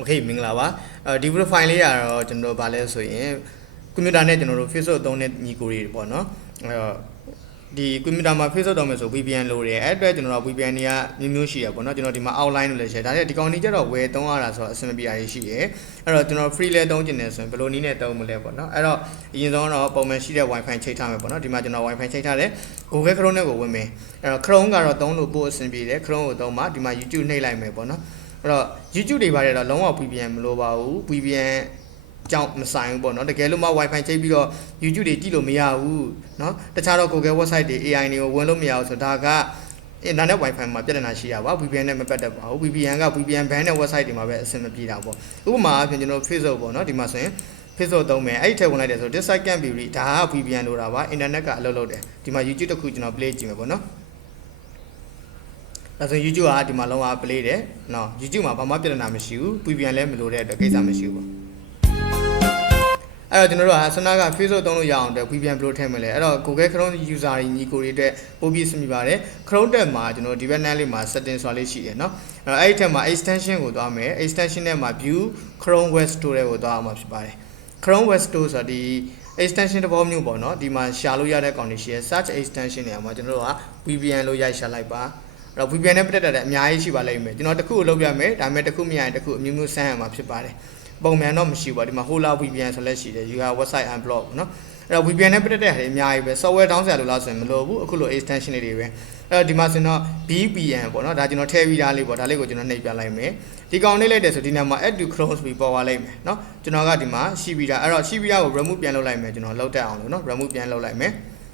Okay မင်္ဂလာပါဒီ profile လေးကတော့ကျွန်တော်ဗာလဲဆိုရင်ကွန်ပျူတာနဲ့ကျွန်တော်တို့ Facebook သုံးတဲ့ညီကိုတွေပေါ့နော်ဒီကွန်ပျူတာမှာ Facebook သုံးမယ်ဆို VPN လို့ရတယ်အဲ့အတွက်ကျွန်တော်တို့ VPN တွေကမျိုးမျိုးရှိရပေါ့နော်ကျွန်တော်ဒီမှာ outline လို့လည်းရှယ်ဒါနဲ့ဒီကောင်ကြီးကျတော့ဝယ်သုံးရတာဆိုတော့အဆင်မပြေတာရှိရအဲ့တော့ကျွန်တော် free လဲသုံးကျင်တယ်ဆိုရင်ဘယ်လိုနည်းနဲ့သုံးမလဲပေါ့နော်အဲ့တော့အရင်ဆုံးတော့ပုံမှန်ရှိတဲ့ Wi-Fi ချိတ်ထားမယ်ပေါ့နော်ဒီမှာကျွန်တော် Wi-Fi ချိတ်ထားတယ် Google Chrome နဲ့ကိုဝင်မယ်အဲ့တော့ Chrome ကတော့သုံးလို့ပို့အဆင်ပြေတယ် Chrome ကိုသုံးမှဒီမှာ YouTube နှိပ်လိုက်မယ်ပေါ့နော်အဲ့တော့ YouTube တွေပါတယ်တော့လုံးဝ VPN မလိုပါဘူး VPN ကြောင့်မဆိုင်ဘူးပေါ့နော်တကယ်လို့မှ Wi-Fi ချိတ်ပြီးတော့ YouTube တွေကြည့်လို့မရဘူးเนาะတခြားတော့ Google website တွေ AI တွေကိုဝင်လို့မရဘူးဆိုတော့ဒါက internet Wi-Fi မှာပြဿနာရှိတာပါ VPN နဲ့မပတ်သက်ပါဘူး VPN က VPN ban တဲ့ website တွေမှာပဲအဆင်မပြေတာပေါ့ဥပမာအဖြစ်ကျွန်တော် Facebook ပေါ့နော်ဒီမှာဆိုရင် Facebook သုံးမယ်အဲ့ဒီထည့်ဝင်လိုက်တယ်ဆိုတော့ this can be read ဒါက VPN လို့တာပါ internet ကအလုပ်လုပ်တယ်ဒီမှာ YouTube တစ်ခုကျွန်တော် play ကြည့်မယ်ပေါ့နော်ဒါဆို YouTube ကဒီမှာလုံးဝ play တယ်နော် YouTube မှာဘာမှပြဿနာမရှိဘူး VPN လည်းမလိုတဲ့အတွက်ကိစ္စမရှိဘူးပေါ့အဲ့တော့ကျွန်တော်တို့ကဆနာက Facebook သုံးလို့ရအောင်အတွက် VPN ဘယ်လိုထည့်မလဲအဲ့တော့ Google Chrome user တွေညီကိုတွေအတွက်ပို့ပြီးစမိပါတယ် Chrome တက်မှာကျွန်တော်ဒီဘက် net လေးမှာ setting ဆိုတာလေးရှိတယ်เนาะအဲ့ဒီထက်မှာ extension ကိုသွားမယ် extension နဲ့မှာ view Chrome web store တွေကိုသွားအောင်မှာဖြစ်ပါတယ် Chrome web store ဆိုတာဒီ extension တစ်ပေါမျိုးပေါ့เนาะဒီမှာရှာလို့ရတဲ့ကောင်တွေရှိရယ် search extension တွေမှာကျွန်တော်တို့က VPN လို့ရိုက်ရှာလိုက်ပါအဲ့တော့ VPN နဲ့ပတ်သက်တဲ့အများကြီးရှိပါလိမ့်မယ်ကျွန်တော်တစ်ခုကိုလုပ်ပြမယ်ဒါပေမဲ့တစ်ခုမရရင်တစ်ခုအမျိုးမျိုးဆန်းရမှာဖြစ်ပါတယ်ပုံမှန်တော့မရှိပါဒီမှာ Hola VPN ဆိုလည်းရှိတယ် you have website unblock เนาะအဲ့တော့ VPN နဲ့ပတ်သက်တဲ့ဟာတွေအများကြီးပဲ software down ဆရာလို့လားဆိုရင်မလိုဘူးအခုလို extension တွေပဲအဲ့တော့ဒီမှာဆိုရင်တော့ VPN ပေါ့เนาะဒါကျွန်တော်ထည့်ပြီးသားလေးပေါ့ဒါလေးကိုကျွန်တော်နှိပ်ပြလိုက်မယ်ဒီကောင်နှိပ်လိုက်တယ်ဆိုဒီနေရာမှာ add to Chrome ဆိုပြီးပေါ်သွားလိမ့်မယ်เนาะကျွန်တော်ကဒီမှာရှိပြီးသားအဲ့တော့ရှိပြီးသားကို remove ပြန်လုပ်လိုက်မယ်ကျွန်တော်လောက်တက်အောင်လို့เนาะ remove ပြန်လုပ်လိုက်မယ်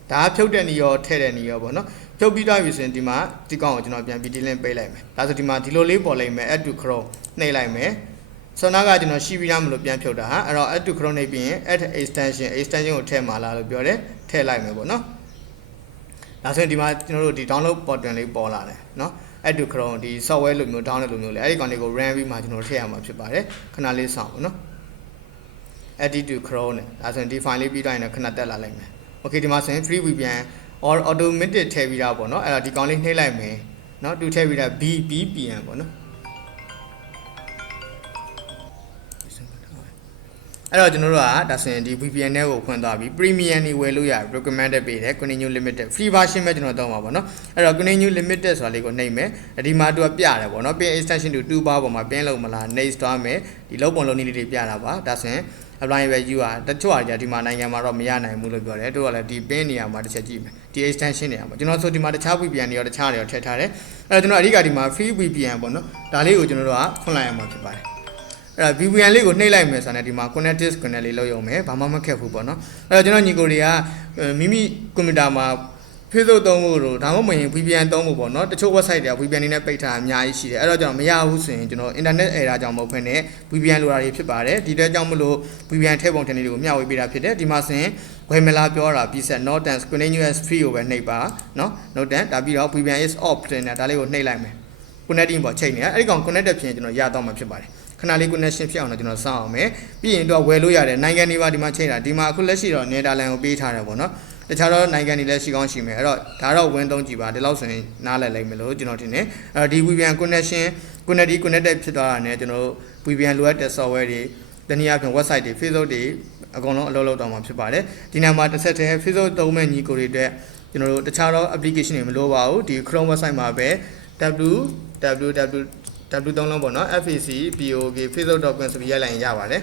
ဒါဖြုတ်တဲ့နေရောထည့်တဲ့နေရောပေါ့เนาะဖြုတ်ပြီးသားပြီဆိုရင်ဒီမှာဒီကောင်ကိုကျွန်တော်ပြန်ပြီး delete ပေးလိုက်မယ်ဒါဆိုဒီမှာဒီလိုလေးပေါ်လိုက်မယ် add to Chrome နှိပ်လိုက်မယ်ဆိုတော့ကကျွန်တော်ရှိပြီးသားမလို့ပြန်ဖြုတ်တာဟာအဲ့တော့ add to Chrome နှိပ်ပြီးရင် add extension ကိုထည့်မှာလားလို့ပြောတယ်ထည့်လိုက်မယ်ပေါ့နော်ဒါဆိုရင်ဒီမှာကျွန်တော်တို့ဒီ download button လေးပေါ်လာတယ်နော် add to Chrome ဒီ software လိုမျိုး download လိုမျိုးလေအဲ့ဒီကောင်တွေကို run ပြီးမှကျွန်တော်ထည့်ရမှာဖြစ်ပါတယ်ခဏလေးစောင့်ပေါ့နော် add to Chrome နဲ့ဒါဆိုရင်ဒီ file လေးပြီးတိုင်းတော့ခဏတက်လာလိုက်မယ် okay ဒီမှာဆိုရင် free VPN or automatic ထည့်ပြီးသားပေါ့နော်အဲ့တော့ဒီကောင်လေးနှိပ်လိုက်မယ်နော်တူထည့်ပြီးသား VPN ပေါ့နော်အဲ့တော့ကျွန်တော်တို့ကဒါဆိုရင်ဒီ VPN နဲ့ကိုဖွင့်သွားပြီ premium တွေဝယ်လို့ရ recommended ပေးတယ် continue limited free version ပဲကျွန်တော်သုံးပါပေါ့နော်အဲ့တော့ continue limited ဆိုတာလေးကိုနှိပ်မယ်ဒီမှာသူကပြတယ်ပေါ့နော် pin extension 2 bar ပေါ်မှာ pin လုံးမလား next သွားမယ်ဒီလုံးပုံလုံးနည်းလေးတွေပြတာပါဒါဆိုရင် apply ပဲ you อ่ะတချို့အရာဒီမှာနိုင်ငံမှာတော့မရနိုင်ဘူးလို့ပြောတယ်တို့ကလည်းဒီ pin နေရာမှာတစ်ချက်ကြည့်မယ်ဒီ extension နေရာမှာကျွန်တော်ဆိုဒီမှာတခြား VPN တွေရောတခြားတွေရောထည့်ထားတယ်အဲ့တော့ကျွန်တော်အဓိကဒီမှာ free VPN ပေါ့နော်ဒါလေးကိုကျွန်တော်တို့ကဖွင့်လိုက်ရမှာဖြစ်ပါတယ်အဲ့ဒါ VPN လေးကိုနှိပ်လိုက်မယ်ဆိုတော့ဒီမှာ connect disconnect လေးလုပ်ရုံပဲဘာမှမခက်ဘူးပေါ့နော်အဲ့တော့ကျွန်တော်ညီကိုတွေကမိမိကွန်ပျူတာမှာ Facebook သုံးဖို့လို့ဒါမှမဟုတ်ရင် VPN သုံးဖို့ပေါ့နော်တချို့ website တွေက VPN တွေနဲ့ပိတ်ထားအများကြီးရှိတယ်အဲ့တော့ကျွန်တော်မရဘူးဆိုရင်ကျွန်တော် internet error ကြောင့်မဟုတ်ဘဲနဲ့ VPN လိုတာတွေဖြစ်ပါတယ်ဒီတဲ့ကြောင့်မလို့ VPN ထည့်ပုံထည့်နေတွေကိုမျှဝေပေးတာဖြစ်တယ်ဒီမှာဆိုရင်ဝယ်မလားပြောတာပြီးဆက် not and continuous free ကိုပဲနှိပ်ပါနော် not and ဒါပြီးတော့ VPN is off တင်တာဒါလေးကိုနှိပ်လိုက်မယ် connecting ပေါ့ချိန်နေတာအဲ့ဒီကောင် connected ဖြစ်ရင်ကျွန်တော်ရတော့မှာဖြစ်ပါတယ်ခဏလေး connection ဖြစ်အောင်တော့ကျွန်တော်စောင့်အောင်မယ်ပြီးရင်တော့ဝယ်လို့ရတယ်နိုင်ငံတွေပါဒီမှာချိန်တာဒီမှာအခုလက်ရှိတော့ Netherlands ကိုပေးထားတယ်ပေါ့နော်တခြားတော့နိုင်ငံတွေလည်းရှိကောင်းရှိမယ်အဲ့တော့ဒါတော့ win သုံးကြည့်ပါဒီလောက်ဆိုရင်နားလည်လိုက်မယ်လို့ကျွန်တော်ထင်တယ်အဲ့တော့ဒီ VPN connection connected ဖြစ်သွားတာနဲ့ကျွန်တော်တို့ VPN လိုအပ်တဲ့ software တွေတနည်းအားဖြင့် website တွေ Facebook တွေအကုန်လုံးအလုပ်လုပ်တော့မှာဖြစ်ပါတယ်ဒီနေ့မှာတစ်ဆက်တည်း Facebook သုံးမဲ့ညီကိုတွေအတွက်ကျွန်တော်တို့တခြားတော့ application တွေမလိုပါဘူးဒီ Chrome website မှာပဲ www သုံးလုံးပေါ့နော် FACBOK facebook.com ဆိုပြီးရိုက်လိုက်ရင်ရပါတယ်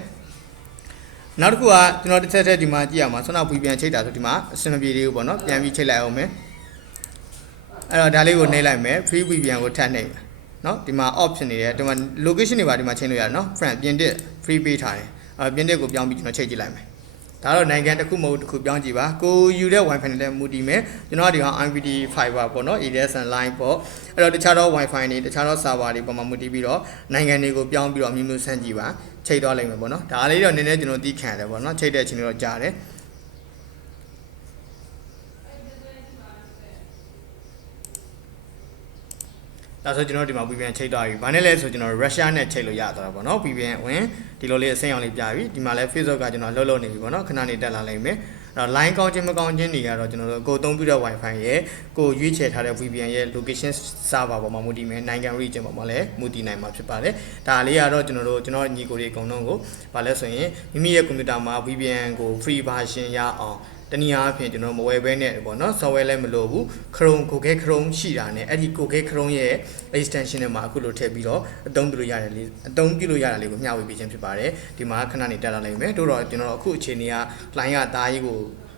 နောက်တစ်ခုကကျွန်တော်တစ်ချက်တည်းဒီမှာကြည့်ရမှာဆွမ်းနာ VPN ချိတ်တာဆိုဒီမှာအဆင်မပြေသေးဘူးပေါ့နော်ပြန်ပြီးချိတ်လိုက်အောင်မယ်အဲ့တော့ဒါလေးကိုနှိပ်လိုက်မယ် free VPN ကိုထပ်နှိပ်မယ်နော်ဒီမှာ off ဖြစ်နေတယ်ဒီမှာ location တွေပါဒီမှာချိန်လို့ရတယ်နော် friend ပြင်တစ် free ပေးထားတယ်ပြင်တစ်ကိုပြောင်းပြီးကျွန်တော်ချိတ်ကြည့်လိုက်မယ်ဒါတော့နိုင်ငံတစ်ခုမဟုတ်တစ်ခုပြောင်းကြည့်ပါကိုယူတဲ့ Wi-Fi နဲ့မူတည်မယ်ကျွန်တော်ကဒီကောင် IPT fiber ပေါ့နော် ADSL line ပေါ့အဲ့တော့တခြားတော့ Wi-Fi တွေတခြားတော့ server တွေပေါ်မှာမူတည်ပြီးတော့နိုင်ငံတွေကိုပြောင်းပြီးတော့အမျိုးမျိုးဆန်းကြည့်ပါချိန်သွားလိုက်မယ်ပေါ့နော်ဒါလေးတော့နည်းနည်းကျွန်တော်သိခံရတယ်ပေါ့နော်ချိန်တဲ့အချိန်တော့ကြားတယ်ဒါဆိုကျွန်တော်ဒီမှာ VPN ချိတ်သွားပြီ။ဘာနဲ့လဲဆိုကျွန်တော် Russia နဲ့ချိတ်လို့ရသွားတာပေါ့နော်။ VPN ဝင်ဒီလိုလေးအစိမ်းအောင်လေးပြပြီ။ဒီမှာလဲ Facebook ကကျွန်တော်လှုပ်လှုပ်နေပြီပေါ့နော်။ခဏနေတက်လာလိမ့်မယ်။ line ကောင်းခြင်းမကောင်းခြင်းတွေကတော့ကျွန်တော်တို့ကိုသုံးပြီးတော့ Wi-Fi ရဲ့ကိုရွေးချယ်ထားတဲ့ VPN ရဲ့ location server ပေါ်မှာမူတည်မယ်နိုင်ငံ region ပေါ်မှာလည်းမူတည်နိုင်မှာဖြစ်ပါတယ်ဒါလေးကတော့ကျွန်တော်ညီကိုတွေအကုန်လုံးကိုဗာလဲဆိုရင်မိမိရဲ့ကွန်ပျူတာမှာ VPN ကို free version ရအောင်တနည်းအားဖြင့်ကျွန်တော်မဝယ်ဘဲနဲ့ပေါ့နော် software လည်းမလိုဘူး Chrome Google Chrome ရှိတာနဲ့အဲ့ဒီ Google Chrome ရဲ့ extension တွေမှာအခုလိုထည့်ပြီးတော့အသုံးပြုလို့ရတယ်လေအသုံးပြုလို့ရတာလေးကိုမျှဝေပေးခြင်းဖြစ်ပါတယ်ဒီမှာခဏနေတက်လာလိမ့်မယ်တို့တော့ကျွန်တော်အခုအခြေအနေက line ကသားကြီးကို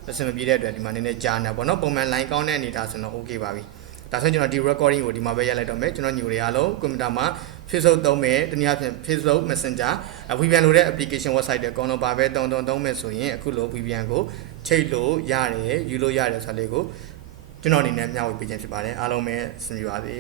အဆင်မပြေတဲ့အတွက်ဒီမှာနည်းနည်းကြားနေပေါ့နော်ပုံမှန် line ကောင်းတဲ့အနေထားဆိုတော့ okay ပါပြီဒါဆိုကျွန်တော်ဒီ recording ကိုဒီမှာပဲရိုက်လိုက်တော့မယ်ကျွန်တော်ညီကိုတွေအားလုံးကွန်ပျူတာမှာ Facebook သုံးမယ်တနည်းအားဖြင့် Facebook Messenger VPN လို့တဲ့ application website တွေအကုန်လုံးပါပဲတုံမယ်ဆိုရင်အခုလို VPN ကိုချိတ်လို့ရတယ်ယူလို့ရတယ်ဆိုတဲ့လေးကိုကျွန်တော်အနေနဲ့မျှဝေပေးခြင်းဖြစ်ပါတယ်အားလုံးပဲစင်ကြပါစေ